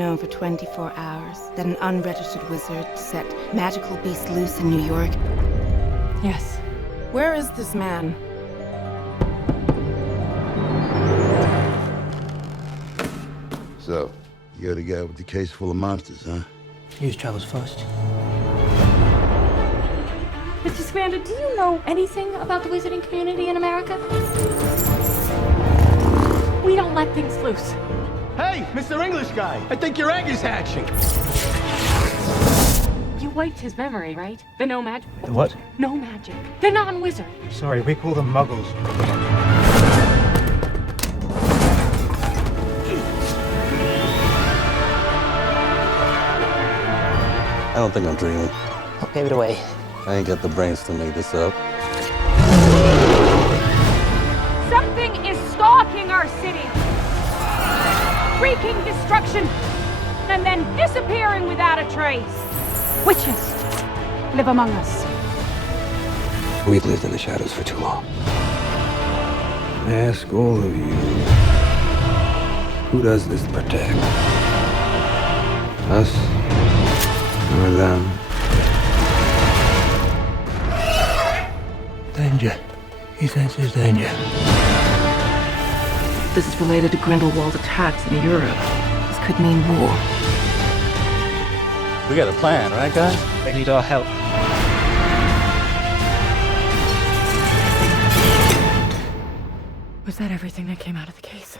known for 24 hours that an unregistered wizard set magical beasts loose in New York? Yes. Where is this man? So, you're the guy with the case full of monsters, huh? News travels fast. Mr. Scamandra, do you know anything about the wizarding community in America? We don't let things loose. Hey, Mr. English guy, I think your egg is hatching. You wiped his memory, right? The no magic. The what? No magic. The non-wizard. Sorry, we call them muggles. I don't think I'm dreaming. I'll give it away. I ain't got the brains to make this up. Something is stalking our city. Wreaking destruction. And then disappearing without a trace. Witches live among us. We've lived in the shadows for too long. I ask all of you, who does this protect? Us or them? Danger. He senses danger. This is related to Grindelwald attacks in Europe. This could mean war. We got a plan, right, guys? They need our help. Was that everything that came out of the case?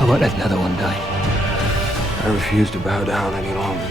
I won't let another one die. I refuse to bow down any longer.